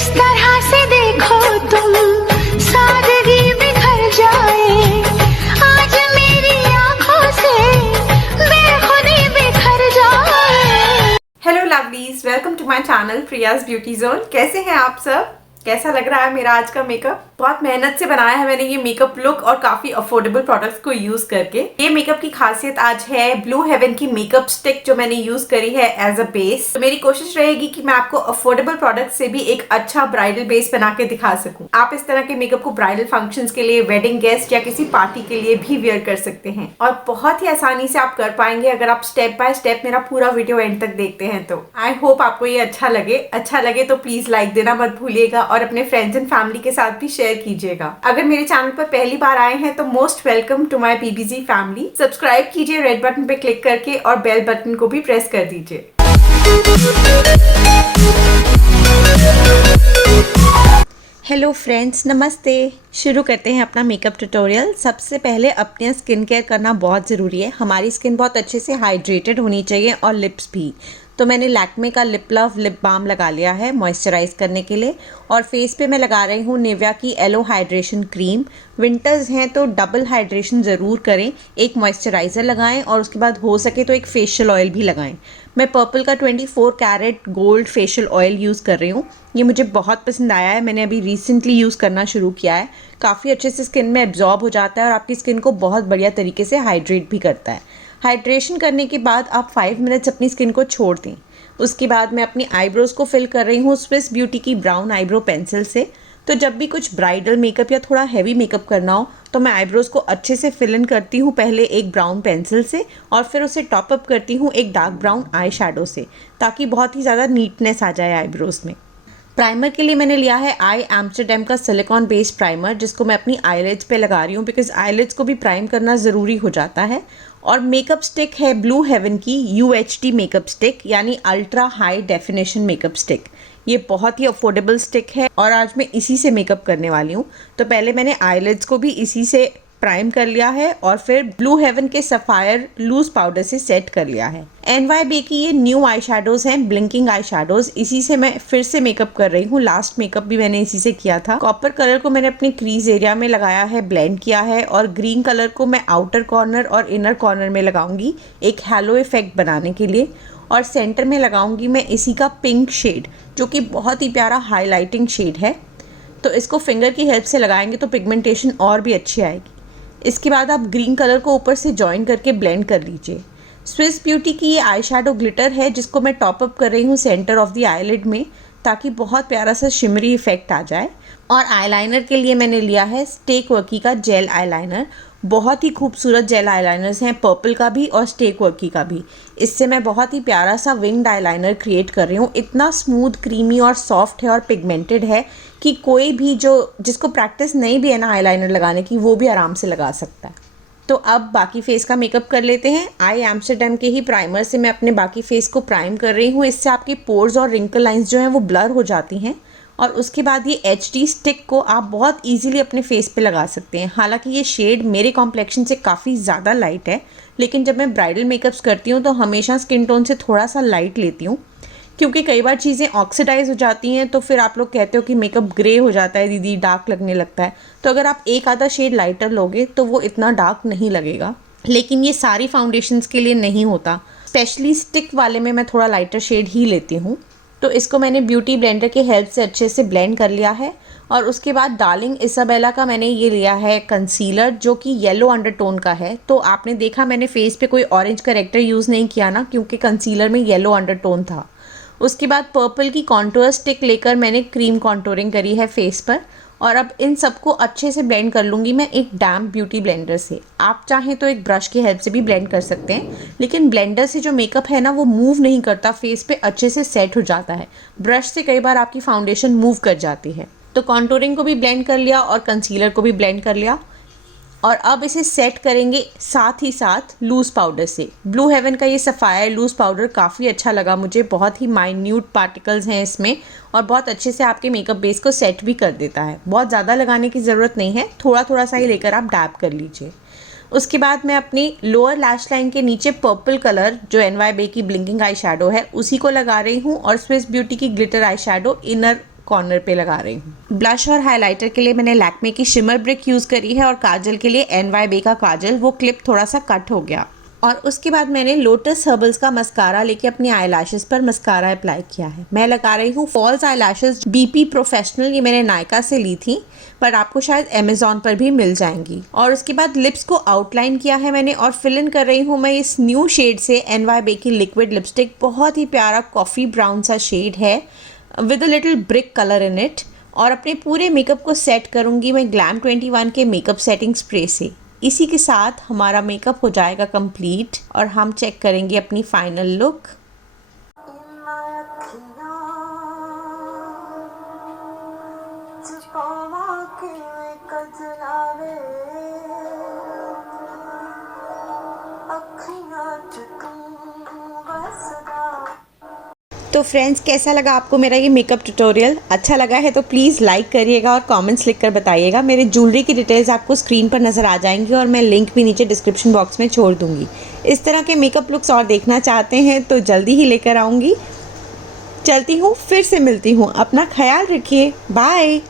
इस तरह से देखो तुम सादगी बिखर जाए, आज मेरी आंखों से बेखुदी बिखर जाए। Hello lovelies, welcome to my channel Priya's beauty zone. कैसे हैं आप सब? कैसा लग रहा है मेरा आज का मेकअप? बहुत मेहनत से बनाया है मैंने ये मेकअप लुक और काफी अफोर्डेबल प्रोडक्ट्स को यूज करके। ये मेकअप की खासियत आज है ब्लू हेवन की मेकअप स्टिक जो मैंने यूज करी है एज अ बेस। तो मेरी कोशिश रहेगी कि मैं आपको अफोर्डेबल प्रोडक्ट से भी एक अच्छा ब्राइडल बेस बना के दिखा सकूं। आप इस तरह के मेकअप को ब्राइडल फंक्शंस के लिए, वेडिंग गेस्ट या किसी पार्टी के लिए भी वेयर कर सकते हैं और बहुत ही आसानी से आप कर पाएंगे अगर आप स्टेप बाय स्टेप मेरा पूरा वीडियो एंड तक देखते हैं। तो आई होप आपको ये अच्छा लगे तो प्लीज लाइक देना मत भूलिएगा और अपने फ्रेंड्स एंड फैमिली के साथ भी शेयर कीजिएगा। अगर मेरे चैनल पर पहली बार आए हैं तो most welcome to my PBG family. Subscribe कीजिए रेड बटन पे क्लिक करके और बेल बटन को भी प्रेस कर दीजिए। हेलो फ्रेंड्स, नमस्ते। शुरू करते हैं अपना मेकअप ट्यूटोरियल। सबसे पहले अपने स्किन केयर करना बहुत ज़रूरी है। हमारी स्किन बहुत अच्छे से हाइड्रेटेड होनी चाहिए और लिप्स भी। तो मैंने लैक्मे का लिप लव लिप बाम लगा लिया है मॉइस्चराइज करने के लिए और फेस पे मैं लगा रही हूँ निविया की एलो हाइड्रेशन क्रीम। विंटर्स हैं तो डबल हाइड्रेशन ज़रूर करें, एक मॉइस्चराइज़र लगाएं और उसके बाद हो सके तो एक फेशियल ऑयल भी लगाएं। मैं पर्पल का 24 carat gold facial oil use कर रही हूँ। ये मुझे बहुत पसंद आया है, मैंने अभी रिसेंटली यूज़ करना शुरू किया है। काफ़ी अच्छे से स्किन में एब्जॉर्ब हो जाता है और आपकी स्किन को बहुत बढ़िया तरीके से हाइड्रेट भी करता है। हाइड्रेशन करने के बाद आप 5 मिनट्स अपनी स्किन को छोड़ दें। उसके बाद मैं अपनी आईब्रोज़ को फिल कर रही हूँ स्विस ब्यूटी की ब्राउन आईब्रो पेंसिल से। तो जब भी कुछ ब्राइडल मेकअप या थोड़ा हैवी मेकअप करना हो तो मैं आईब्रोज़ को अच्छे से फिल इन करती हूँ, पहले एक ब्राउन पेंसिल से और फिर उसे टॉप अप करती हूँ एक डार्क ब्राउन आई शैडो से, ताकि बहुत ही ज़्यादा नीटनेस आ जाए आईब्रोज़ में। प्राइमर के लिए मैंने लिया है आई एम्स्टरडैम का सिलिकॉन बेस्ड प्राइमर, जिसको मैं अपनी आईलिड्स पे लगा रही हूँ बिकॉज आईलिड्स को भी प्राइम करना ज़रूरी हो जाता है। और मेकअप स्टिक है ब्लू हेवन की UHD मेकअप स्टिक, यानी ultra high definition makeup stick. ये बहुत ही अफोर्डेबल स्टिक है और आज मैं इसी से मेकअप करने वाली हूँ। तो पहले मैंने आईलिड्स को भी इसी से प्राइम कर लिया है और फिर ब्लू हेवन के सफायर लूज पाउडर से सेट कर लिया है। NYB की ये न्यू आई शेडोज़ हैं, ब्लिंकिंग आई शेडोज़। इसी से मैं फिर से मेकअप कर रही हूँ। लास्ट मेकअप भी मैंने इसी से किया था। कॉपर कलर को मैंने अपने क्रीज एरिया में लगाया है, ब्लेंड किया है और ग्रीन कलर को मैं आउटर कॉर्नर और इनर कॉर्नर में लगाऊंगी एक हैलो इफेक्ट बनाने के लिए। और सेंटर में लगाऊंगी मैं इसी का पिंक शेड, जो कि बहुत ही प्यारा हाईलाइटिंग शेड है। तो इसको फिंगर की हेल्प से लगाएंगे तो पिगमेंटेशन और भी अच्छी आएगी। इसके बाद आप ग्रीन कलर को ऊपर से जॉइन करके ब्लेंड कर लीजिए। स्विस ब्यूटी की ये आई शैडो ग्लिटर है, जिसको मैं टॉप अप कर रही हूँ सेंटर ऑफ द आईलिड में, ताकि बहुत प्यारा सा शिमरी इफेक्ट आ जाए। और आईलाइनर के लिए मैंने लिया है स्टेक वर्की का जेल आईलाइनर। बहुत ही खूबसूरत जेल आईलाइनर्स हैं, पर्पल का भी और स्टेक वर्की का भी। इससे मैं बहुत ही प्यारा सा विंग्ड आईलाइनर क्रिएट कर रही हूँ। इतना स्मूथ, क्रीमी और सॉफ्ट है और पिगमेंटेड है कि कोई भी जिसको प्रैक्टिस नहीं भी है ना आईलाइनर लगाने की, वो भी आराम से लगा सकता है। तो अब बाकी फेस का मेकअप कर लेते हैं। आई एम्स्टरडैम के ही प्राइमर से मैं अपने बाकी फेस को प्राइम कर रही हूँ। इससे आपकी पोर्स और रिंकल लाइंस जो हैं वो ब्लर हो जाती हैं। और उसके बाद ये HD स्टिक को आप बहुत इजीली अपने फेस पे लगा सकते हैं। हालांकि ये शेड मेरे कॉम्प्लेक्शन से काफ़ी ज़्यादा लाइट है, लेकिन जब मैं ब्राइडल मेकअप्स करती हूँ तो हमेशा स्किन टोन से थोड़ा सा लाइट लेती हूँ, क्योंकि कई बार चीज़ें ऑक्सीडाइज हो जाती हैं तो फिर आप लोग कहते हो कि मेकअप ग्रे हो जाता है दीदी, डार्क लगने लगता है। तो अगर आप एक आधा शेड लाइटर लोगे तो वो इतना डार्क नहीं लगेगा। लेकिन ये सारी फाउंडेशंस के लिए नहीं होता, स्पेशली स्टिक वाले में मैं थोड़ा लाइटर शेड ही लेती हूँ। तो इसको मैंने ब्यूटी ब्लेंडर की हेल्प से अच्छे से ब्लेंड कर लिया है। और उसके बाद डार्लिंग इसाबेला का मैंने ये लिया है कंसीलर, जो कि येलो अंडरटोन का है। तो आपने देखा मैंने फेस पे कोई ऑरेंज करेक्टर यूज़ नहीं किया ना, क्योंकि कंसीलर में येलो अंडरटोन था। उसके बाद पर्पल की कॉन्टूर स्टिक लेकर मैंने क्रीम कॉन्टूरिंग करी है फेस पर। और अब इन सबको अच्छे से ब्लेंड कर लूँगी मैं एक डैम्प ब्यूटी ब्लेंडर से। आप चाहें तो एक ब्रश की हेल्प से भी ब्लेंड कर सकते हैं, लेकिन ब्लेंडर से जो मेकअप है ना वो मूव नहीं करता, फेस पे अच्छे से सेट हो जाता है। ब्रश से कई बार आपकी फाउंडेशन मूव कर जाती है। तो कॉन्टूरिंग को भी ब्लेंड कर लिया और कंसीलर को भी ब्लेंड कर लिया। और अब इसे सेट करेंगे साथ ही साथ लूज़ पाउडर से। ब्लू हेवन का ये सफ़ायर लूज़ पाउडर काफ़ी अच्छा लगा मुझे। बहुत ही माइन्यूट पार्टिकल्स हैं इसमें और बहुत अच्छे से आपके मेकअप बेस को सेट भी कर देता है। बहुत ज़्यादा लगाने की ज़रूरत नहीं है, थोड़ा थोड़ा सा ही लेकर आप डैब कर लीजिए। उसके बाद मैं अपनी लोअर लैश लाइन के नीचे पर्पल कलर जो NYB की ब्लिंकिंग आई शेडो है उसी को लगा रही हूँ और स्विस ब्यूटी की glitter eye shadow inner corner पे लगा रही हूँ। ब्लश और हाइलाइटर के लिए मैंने लैक्मे की शिमर ब्रिक यूज़ करी है और काजल के लिए NYB का काजल, वो क्लिप थोड़ा सा कट हो गया। और उसके बाद मैंने लोटस हर्बल्स का मस्कारा लेके अपनी आई लैशेज़ पर मस्कारा अप्लाई किया है। मैं लगा रही हूँ false eye lashes BP professional, ये मैंने नायका से ली थी पर आपको शायद अमेज़ॉन पर भी मिल जाएंगी। और उसके बाद लिप्स को आउटलाइन किया है मैंने और फिल इन कर रही हूँ मैं इस न्यू शेड से NYB की लिक्विड लिपस्टिक। बहुत ही प्यारा कॉफ़ी ब्राउन सा शेड है with a little brick colour in it. और अपने पूरे मेकअप को सेट करूँगी मैं ग्लैम 21 के मेकअप सेटिंग स्प्रे से। इसी के साथ हमारा मेकअप हो जाएगा कंप्लीट और हम चेक करेंगे अपनी फाइनल लुक। तो फ्रेंड्स, कैसा लगा आपको मेरा ये मेकअप ट्यूटोरियल? अच्छा लगा है तो प्लीज़ लाइक करिएगा और कमेंट्स लिखकर बताइएगा। मेरे ज्वेलरी की डिटेल्स आपको स्क्रीन पर नज़र आ जाएंगी और मैं लिंक भी नीचे डिस्क्रिप्शन बॉक्स में छोड़ दूँगी। इस तरह के मेकअप लुक्स और देखना चाहते हैं तो जल्दी ही लेकर आऊँगी। चलती हूँ, फिर से मिलती हूँ। अपना ख्याल रखिए। बाय।